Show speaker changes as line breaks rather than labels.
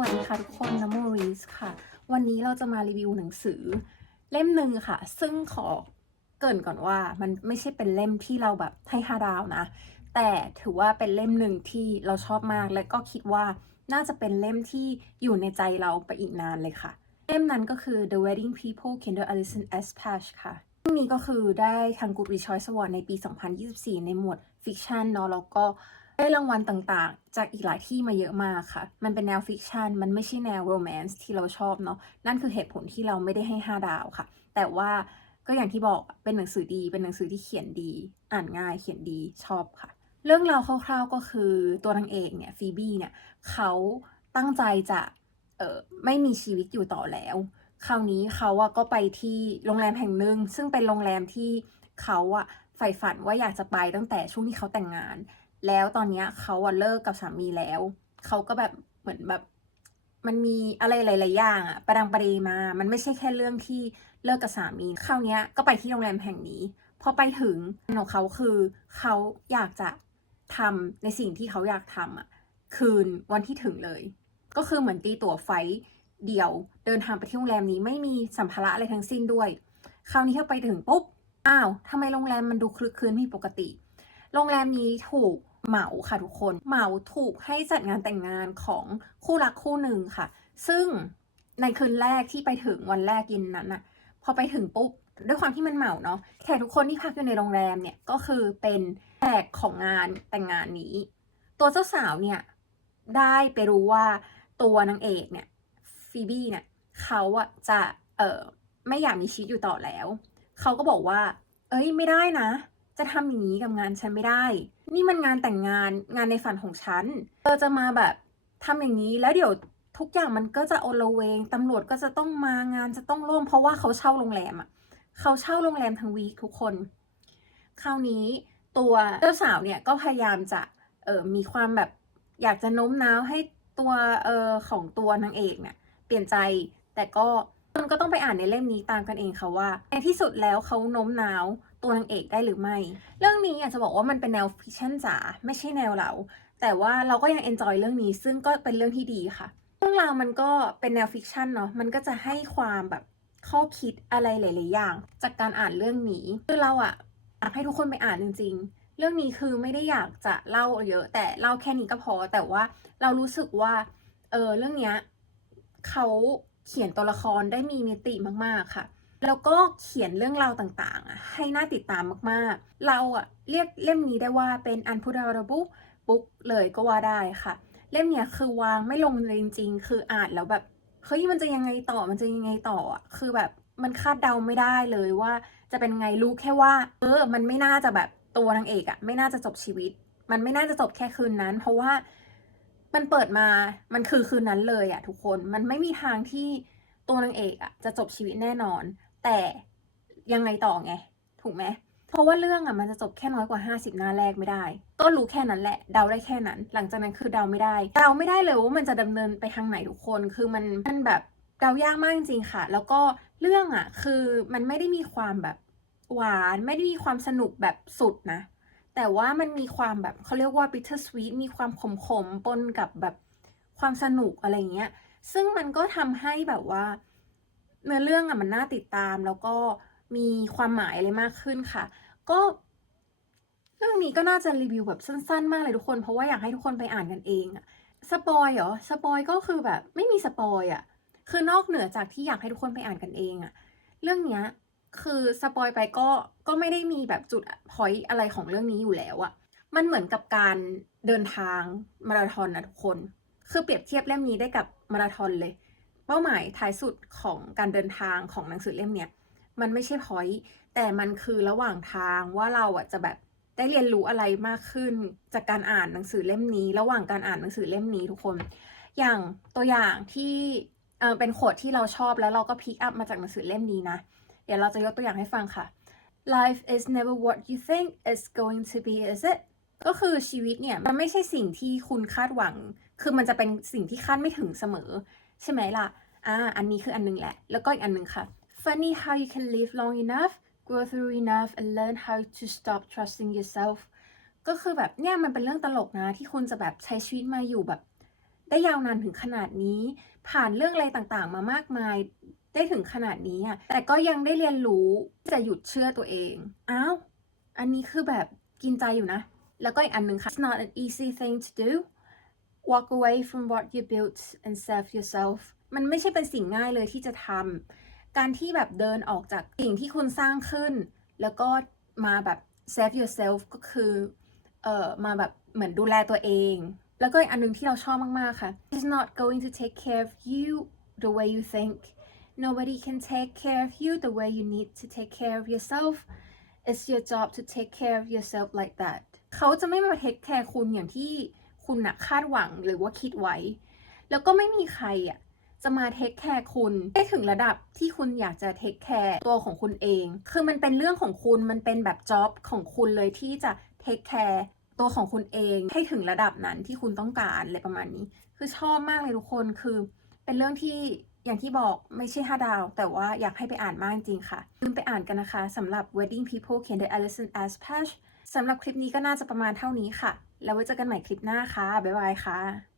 วัสดีค่ะทุกคนน้ำมูริสค่ะ วันนี้เราจะมารีวิวหนังสือ เล่มหนึ่งค่ะ ซึ่งขอเกรินก่อนว่ามันไม่ใช่เป็นเล่มที่เราแบบให้ห้าดาวนะ แต่ถือว่าเป็นเล่มหนึ่งที่เราชอบมากและก็คิดว่าน่าจะเป็นเล่มที่อยู่ในใจเราไปอีกนานเลยค่ะ เล่มนั้นก็คือ The Wedding People Kendall Allison Espach ค่ะเล่มนี้ก็คือได้ทาง Goodreads Choice Award ในปี 2024 ในหมวดฟิกชันเนาะแล้วก็ ได้รางวัลต่างๆ จากอีกหลายที่มาเยอะมากค่ะ มันเป็นแนวฟิกชัน มันไม่ใช่แนวโรแมนต์ที่เราชอบเนาะ นั่นคือเหตุผลที่เราไม่ได้ให้ 5 ดาวค่ะ แต่ว่าก็อย่างที่บอกเป็นหนังสือดี เป็นหนังสือที่เขียนดี อ่านง่าย เขียนดีชอบค่ะ เรื่องราวคร่าวๆก็คือตัวนางเอกเนี่ยฟีบี้เนี่ยเขาตั้งใจจะเออไม่มีชีวิตอยู่ต่อแล้ว คราวนี้เขาอะก็ไปที่โรงแรมแห่งหนึ่งซึ่งเป็นโรงแรมที่เขาอะใฝ่ฝันว่าอยากจะไปตั้งแต่ช่วงที่เขาแต่งงาน แล้วตอนเนี้ยเขาอะเลิกกับสามีแล้ว เขาก็แบบเหมือนแบบ มันมีอะไรหลาย ๆ อย่างอะประดังประเดมา มันไม่ใช่แค่เรื่องที่เลิกกับสามีคราวเนี้ยก็ไปที่โรงแรมแห่งนี้ พอไปถึงของเขาคือเขาอยากจะทำในสิ่งที่เขาอยากทำอะคืนวันที่ถึงเลย ก็คือเหมือนตีตั๋วไฟเดียว เดินทางไปที่โรงแรมนี้ไม่มีสัมภาระอะไรทั้งสิ้นด้วย คราวนี้เขาไปถึงปุ๊บ อ้าวทำไมโรงแรมมันดูคลึกคลืนผิดปกติ โรงแรมนี้ถูก เหมาค่ะทุกคน เหมาถูกให้จัดงานแต่งงานของคู่รักคู่หนึ่งค่ะ ซึ่งในคืนแรกที่ไปถึงวันแรกย็นนั้นน่ะพอไปถึงปุ๊บด้วยความที่มันเหมาเนาะแขกทุกคนที่พักอยู่ในโรงแรมเนี่ยก็คือเป็นแขกของงานแต่งงานนี้ ตัวเจ้าสาวเนี่ยได้ไปรู้ว่าตัวนางเอกเนี่ยฟีบี้เนี่ยเขาอะจะเออไม่อยากมีชีวิตอยู่ต่อแล้ว เขาก็บอกว่า เอ้ยไม่ได้นะ จะทำอย่างนี้กับงานฉันไม่ได้ นี่มันงานแต่งงานงานในฝันของฉัน เธอจะมาแบบทำอย่างนี้แล้วเดี๋ยวทุกอย่างมันก็จะโอละเวงตำรวจก็จะต้องมางานจะต้องร่วมเพราะว่าเขาเช่าโรงแรมอะเขาเช่าโรงแรมทั้งวีคทุกคน คราวนี้ตัวเจ้าสาวเนี่ยก็พยายามจะเออมีความแบบอยากจะโน้มน้าวให้ตัวเออของตัวนางเอกเนี่ยเปลี่ยนใจแต่ก็มันก็ต้องไปอ่านในเล่มนี้ตามกันเองค่ะว่าในที่สุดแล้วเขาโน้มน้าว ตัวนางเอกได้หรือไม่ เรื่องนี้อยากจะบอกว่ามันเป็นแนวฟิกชั่นจ๋าไม่ใช่แนวเรา แต่ว่าเราก็ยังเอนจอยเรื่องนี้ ซึ่งก็เป็นเรื่องที่ดีค่ะ เรื่องราวมันก็เป็นแนวฟิกชันเนาะ มันก็จะให้ความแบบข้อคิดอะไรหลาย ๆ อย่าง จากการอ่านเรื่องนี้ คือเราอะอยากให้ทุกคนไปอ่านจริง ๆ เรื่องนี้คือไม่ได้อยากจะเล่าเยอะ แต่เล่าแค่นี้ก็พอ แต่ว่าเรารู้สึกว่า เออเรื่องเนี้ยเขาเขียนตัวละครได้มีมิติมาก ๆ ค่ะ แล้วก็เขียนเรื่องราวต่างๆอะให้น่าติดตามมากๆ เราอะเรียกเล่มนี้ได้ว่าเป็น unputdownable book เลยก็ว่าได้ค่ะ เล่มเนี้ยคือวางไม่ลงเลยจริงๆ คืออ่านแล้วแบบเฮ้ยมันจะยังไงต่อมันจะยังไงต่ออะคือแบบมันคาดเดาไม่ได้เลยว่า จะเป็นไงรู้แค่ว่า เออ มันไม่น่าจะแบบตัวนางเอกอะไม่น่าจะจบชีวิต มันไม่น่าจะจบแค่คืนนั้น เพราะว่ามันเปิดมามันคือคืนนั้นเลยอะทุกคนมันไม่มีทางที่ตัวนางเอกอะจะจบชีวิตแน่นอน แต่ยังไงต่อไง ถูกไหมเพราะว่าเรื่องอะมันจะจบแค่น้อยกว่า 50 หน้าแรกไม่ได้ ก็รู้แค่นั้นแหละ เดาได้แค่นั้น หลังจากนั้นคือเดาไม่ได้เดาไม่ได้เลยว่ามันจะดำเนินไปทางไหนทุกคน คือมันมันแบบเดายากมากจริงๆค่ะ แล้วก็เรื่องอะคือมันไม่ได้มีความแบบหวาน ไม่ได้มีความสนุกแบบสุดนะ แต่ว่ามันมีความแบบเขาเรียกว่า bitter sweet มีความขมๆปนกับแบบความสนุกอะไรเงี้ย ซึ่งมันก็ทำให้แบบว่า เนื้อเรื่องอะมันน่าติดตามแล้วก็มีความหมายอะไรมากขึ้นค่ะ ก็เรื่องนี้ก็น่าจะรีวิวแบบสั้น ๆ มากเลยทุกคน เพราะว่าอยากให้ทุกคนไปอ่านกันเองอะสปอยเหรอสปอยก็คือแบบไม่มีสปอยอะคือนอกเหนือจากที่อยากให้ทุกคนไปอ่านกันเองอะเรื่องเนี้ยคือสปอยไปก็ก็ไม่ได้มีแบบจุดพอยต์อะไรของเรื่องนี้อยู่แล้วอะมันเหมือนกับการเดินทางมาราธอนนะทุกคน คือเปรียบเทียบเล่มนี้ได้กับมาราธอนเลย เป้าหมายท้ายสุดของการเดินทางของหนังสือเล่มเนี้ยมันไม่ใช่พอยต์แต่มันคือระหว่างทางว่าเราอะจะแบบได้เรียนรู้อะไรมากขึ้นจากการอ่านหนังสือเล่มนี้ ระหว่างการอ่านหนังสือเล่มนี้ทุกคน อย่างตัวอย่างที่เออเป็นโขดที่เราชอบแล้วเราก็พิกอัพมาจากหนังสือเล่มนี้นะ เดี๋ยวเราจะยกตัวอย่างให้ฟังค่ะ Life is never what you think it's going to be is it ก็คือชีวิตเนี่ย มันไม่ใช่สิ่งที่คุณคาดหวัง คือมันจะเป็นสิ่งที่คาดไม่ถึงเสมอ ใช่ไหมล่ะ อ่าอันนี้คืออันหนึงแหละ แล้วก็อีกอันหนึงค่ะ Funny how you can live long enough grow through enough and learn how to stop trusting yourself ก็คือแบบเนี่ยมันเป็นเรื่องตลกนะ ที่คุณจะแบบใช้ชีวิตมาอยู่แบบ ได้ยาวนานถึงขนาดนี้ ผ่านเรื่องอะไรต่างๆ มามากมายได้ถึงขนาดนี้อะแต่ก็ยังได้เรียนรู้จะหยุดเชื่อตัวเองอ้าวอันนี้คือแบบกินใจอยู่นะ แล้วก็อีกอันหนึ่งค่ะ It's not an easy thing to do walk away from what you built and save yourself มันไม่ใช่เป็นสิ่งง่ายเลยที่จะทำการที่แบบเดินออกจากสิ่งที่คุณสร้างขึ้น แล้วก็มาแบบ save yourself ก็คือเอ่อมาแบบเหมือนดูแลตัวเอง แล้วก็อีกอันหนึงที่เราชอบมากๆค่ะ It's not going to take care of you the way you think nobody can take care of you the way you need to take care of yourself it's your job to take care of yourself like that เขาจะไม่มาเทคแคร์คุณอย่างที่คุณนะคาดหวังหรือว่าคิดไว้ แล้วก็ไม่มีใครอะ จะมาเทคแคร์คุณได้ถึงระดับที่คุณอยากจะเทคแคร์ตัวของคุณเอง คือมันเป็นเรื่องของคุณมันเป็นแบบจ็อบของคุณเลยที่จะเทคแคร์ตัวของคุณเองให้ถึงระดับนั้นที่คุณต้องการอะไรประมาณนี้ คือชอบมากเลยทุกคนคือ เป็นเรื่องที่อย่างที่บอกไม่ใช่ห้าดาว แต่ว่าอยากให้ไปอ่านมากจริงๆค่ะลืมไปอ่านกันนะคะสำหรับ Wedding People เขียนโดย Alison Aspach สำหรับคลิปนี้ก็น่าจะประมาณเท่านี้ค่ะ แล้วไว้เจอกันใหม่คลิปหน้าค่ะ บ๊ายบายค่ะ